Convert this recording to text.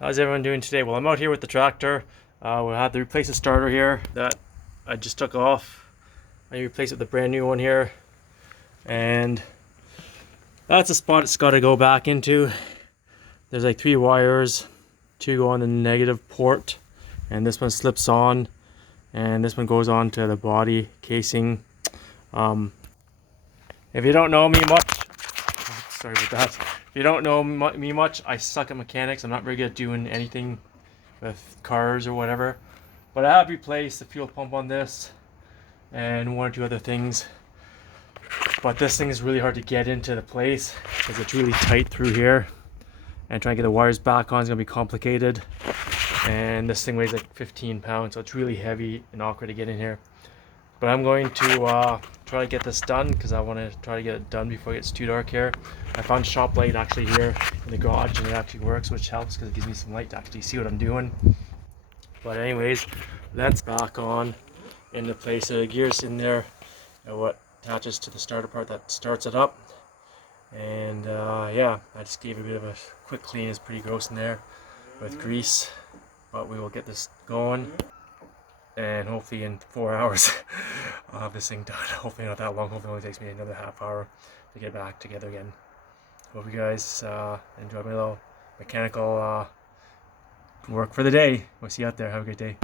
How's everyone doing today? Well, I'm out here with the tractor. We had to replace the starter here that I just took off. I replaced it with a brand new one here. And that's a spot it's got to go back into. There's like 3 wires. 2 go on the negative port. And this one slips on. And this one goes on to the body casing. If you don't know me much, sorry about that. If you don't know me much, I suck at mechanics. I'm not very good at doing anything with cars or whatever. But I have replaced the fuel pump on this and 1 or 2 other things. But this thing is really hard to get into the place because it's really tight through here. And trying to get the wires back on is going to be complicated. And this thing weighs like 15 pounds, so it's really heavy and awkward to get in here. But I'm going to try to get this done because I want to try to get it done before it gets too dark here. I found shop light actually here in the garage and it actually works, which helps because it gives me some light to actually see what I'm doing. But anyways, that's back on into place. So the gear's in there, and what attaches to the starter part that starts it up. And yeah, I just gave it a bit of a quick clean. It's pretty gross in there with grease, but we will get this going. And hopefully in 4 hours I'll have this thing done. Hopefully not that long. Hopefully it only takes me another half hour to get back together again. Hope you guys enjoy my little mechanical work for the day. We'll see you out there. Have a great day.